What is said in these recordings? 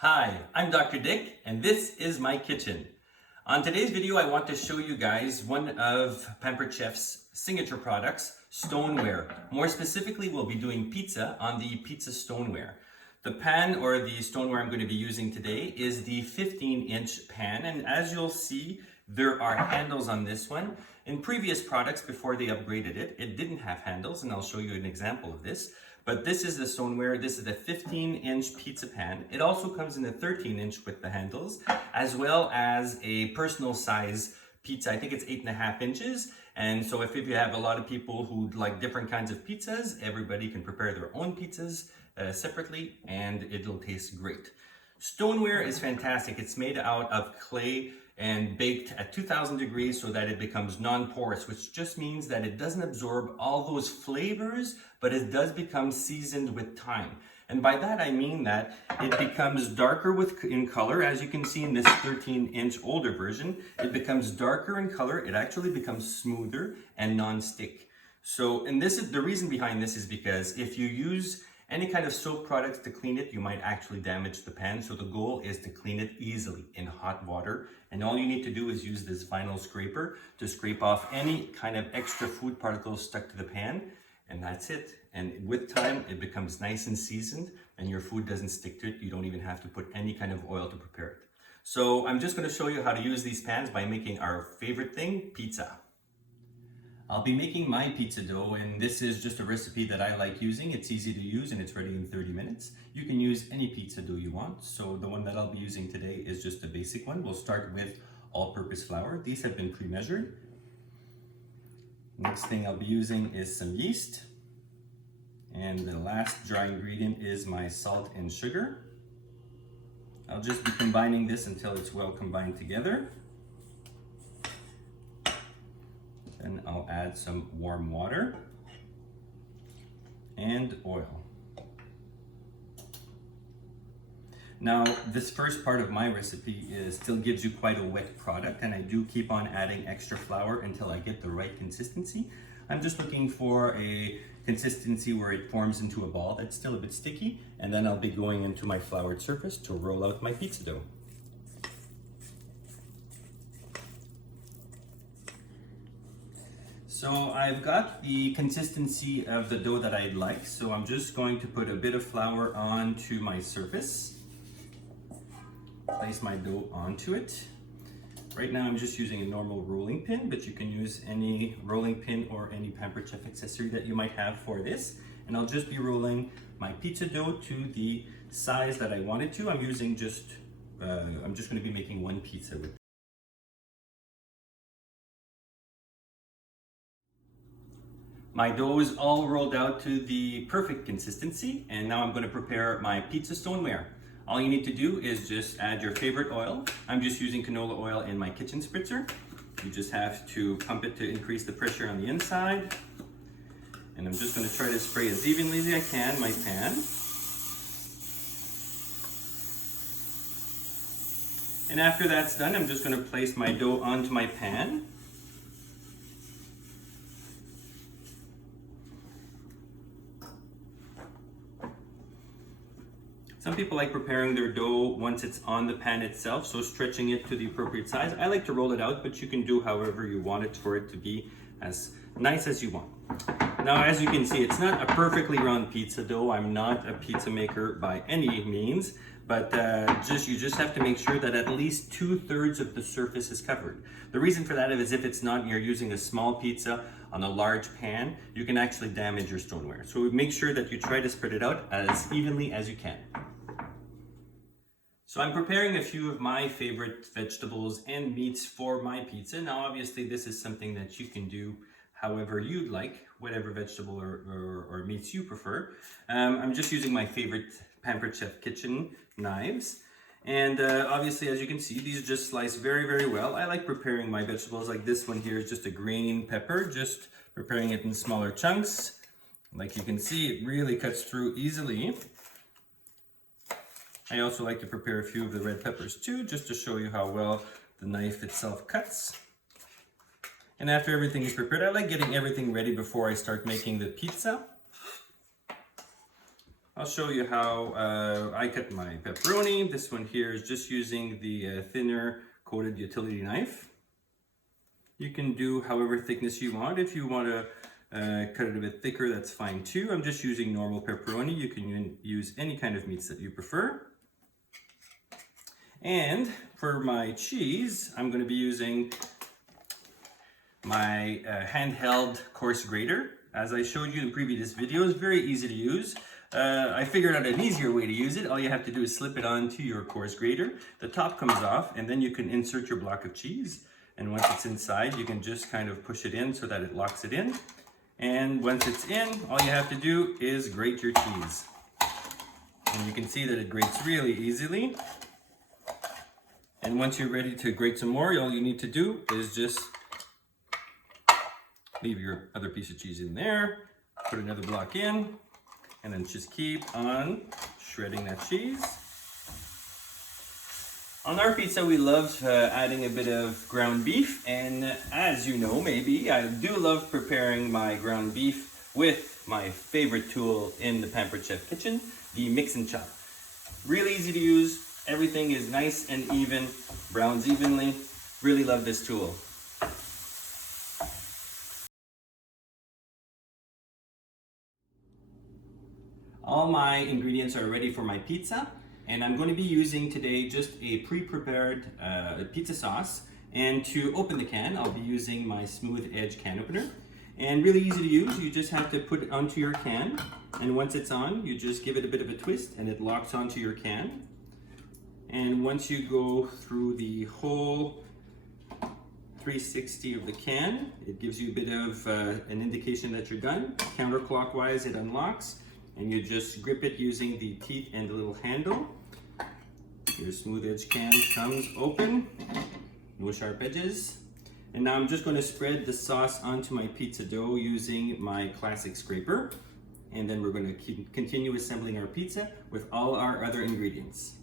Hi, I'm Dr. Dick, and this is my kitchen. On today's video, I want to show you guys one of Pampered Chef's signature products, Stoneware. More specifically, we'll be doing pizza on the pizza stoneware. The pan or the stoneware I'm going to be using today is the 15-inch pan, and as you'll see, there are handles on this one. In previous products, before they upgraded it, it didn't have handles, and I'll show you an example of this. But this is the stoneware. This is the 15-inch pizza pan. It also comes in a 13-inch with the handles, as well as a personal size pizza. I think it's 8.5 inches. And so if you have a lot of people who like different kinds of pizzas, everybody can prepare their own pizzas separately, and it'll taste great. Stoneware is fantastic. It's made out of clay and baked at 2000 degrees so that it becomes non-porous, which just means that it doesn't absorb all those flavors, but it does become seasoned with time. And by that I mean that it becomes darker in color. As you can see in this 13-inch older version, it becomes darker in color. It actually becomes smoother and non-stick. So, and this is the reason behind this is because if you use any kind of soap products to clean it, you might actually damage the pan. So the goal is to clean it easily in hot water. And all you need to do is use this vinyl scraper to scrape off any kind of extra food particles stuck to the pan. And that's it. And with time, it becomes nice and seasoned and your food doesn't stick to it. You don't even have to put any kind of oil to prepare it. So I'm just going to show you how to use these pans by making our favorite thing, pizza. I'll be making my pizza dough, and this is just a recipe that I like using. It's easy to use and it's ready in 30 minutes. You can use any pizza dough you want. So the one that I'll be using today is just a basic one. We'll start with all-purpose flour. These have been pre-measured. Next thing I'll be using is some yeast. And the last dry ingredient is my salt and sugar. I'll just be combining this until it's well combined together. Then I'll add some warm water and oil. Now, this first part of my recipe still gives you quite a wet product, and I do keep on adding extra flour until I get the right consistency. I'm just looking for a consistency where it forms into a ball that's still a bit sticky, and then I'll be going into my floured surface to roll out my pizza dough. So I've got the consistency of the dough that I'd like, so I'm just going to put a bit of flour onto my surface. Place my dough onto it. Right now I'm just using a normal rolling pin, but you can use any rolling pin or any Pampered Chef accessory that you might have for this. And I'll just be rolling my pizza dough to the size that I want it to. I'm just going to be making one pizza with. My dough is all rolled out to the perfect consistency, and now I'm going to prepare my pizza stoneware. All you need to do is just add your favorite oil. I'm just using canola oil in my kitchen spritzer. You just have to pump it to increase the pressure on the inside. And I'm just going to try to spray as evenly as I can my pan. And after that's done, I'm just going to place my dough onto my pan. Some people like preparing their dough once it's on the pan itself, so stretching it to the appropriate size. I like to roll it out, but you can do however you want it for it to be as nice as you want. Now, as you can see, it's not a perfectly round pizza dough. I'm not a pizza maker by any means, but you just have to make sure that at least 2/3 of the surface is covered. The reason for that is if it's not and you're using a small pizza on a large pan, you can actually damage your stoneware. So make sure that you try to spread it out as evenly as you can. So I'm preparing a few of my favorite vegetables and meats for my pizza. Now, obviously, this is something that you can do however you'd like, whatever vegetable or meats you prefer. I'm just using my favorite Pampered Chef kitchen knives. And obviously, as you can see, these just slice very, very well. I like preparing my vegetables like this one here is just a green pepper, just preparing it in smaller chunks. Like you can see, it really cuts through easily. I also like to prepare a few of the red peppers too, just to show you how well the knife itself cuts. And after everything is prepared, I like getting everything ready before I start making the pizza. I'll show you how I cut my pepperoni. This one here is just using the thinner coated utility knife. You can do however thickness you want. If you want to cut it a bit thicker, that's fine too. I'm just using normal pepperoni. You can use any kind of meats that you prefer. And for my cheese, I'm going to be using my handheld Coarse grater. As I showed you in previous videos, very easy to use. I figured out an easier way to use it. All you have to do is slip it onto your Coarse grater. The top comes off, and then you can insert your block of cheese. And once it's inside, you can just kind of push it in so that it locks it in. And once it's in, all you have to do is grate your cheese. And you can see that it grates really easily. And once you're ready to grate some more, all you need to do is just leave your other piece of cheese in there, put another block in, and then just keep on shredding that cheese. On our pizza, we love adding a bit of ground beef, and as you know, maybe, I do love preparing my ground beef with my favorite tool in the Pampered Chef kitchen, the mix and chop. Really easy to use, everything is nice and even, browns evenly. Really love this tool. All my ingredients are ready for my pizza, and I'm going to be using today just a pre-prepared pizza sauce. And to open the can, I'll be using my smooth edge can opener. And really easy to use, you just have to put it onto your can, and once it's on, you just give it a bit of a twist and it locks onto your can. And once you go through the whole 360 of the can, it gives you a bit of an indication that you're done. Counterclockwise, it unlocks. And you just grip it using the teeth and the little handle. Your smooth edge can comes open, no sharp edges. And now I'm just going to spread the sauce onto my pizza dough using my classic scraper. And then we're going to continue assembling our pizza with all our other ingredients.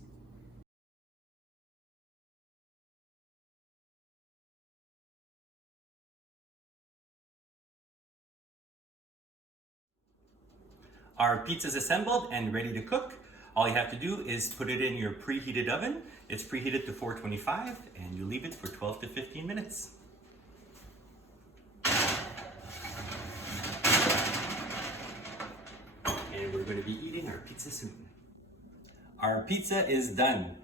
Our pizza is assembled and ready to cook. All you have to do is put it in your preheated oven. It's preheated to 425, and you leave it for 12 to 15 minutes. And we're going to be eating our pizza soon. Our pizza is done.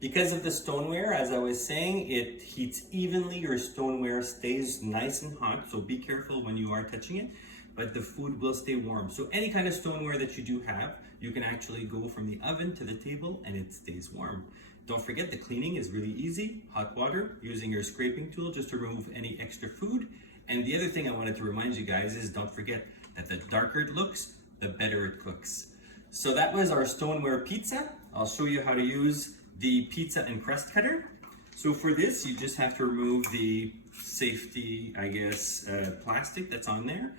Because of the stoneware, as I was saying, it heats evenly. Your stoneware stays nice and hot, so be careful when you are touching it. But the food will stay warm. So any kind of stoneware that you do have, you can actually go from the oven to the table and it stays warm. Don't forget, the cleaning is really easy. Hot water, using your scraping tool just to remove any extra food. And the other thing I wanted to remind you guys is don't forget that the darker it looks, the better it cooks. So that was our stoneware pizza. I'll show you how to use the pizza and crust cutter. So for this, you just have to remove the safety, I guess, plastic that's on there.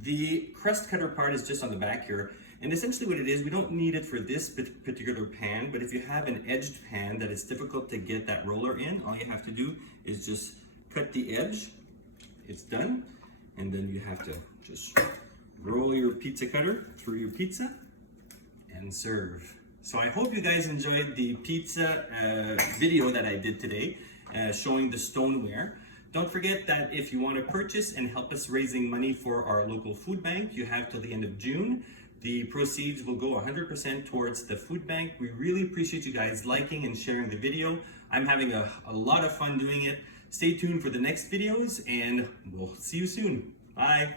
The crust cutter part is just on the back here, and essentially what it is, we don't need it for this particular pan, but if you have an edged pan that is difficult to get that roller in, all you have to do is just cut the edge. It's done, and then you have to just roll your pizza cutter through your pizza and serve. So I hope you guys enjoyed the pizza video that I did today, showing the stoneware. Don't forget that if you want to purchase and help us raising money for our local food bank, you have till the end of June. The proceeds will go 100% towards the food bank. We really appreciate you guys liking and sharing the video. I'm having a lot of fun doing it. Stay tuned for the next videos, and we'll see you soon. Bye.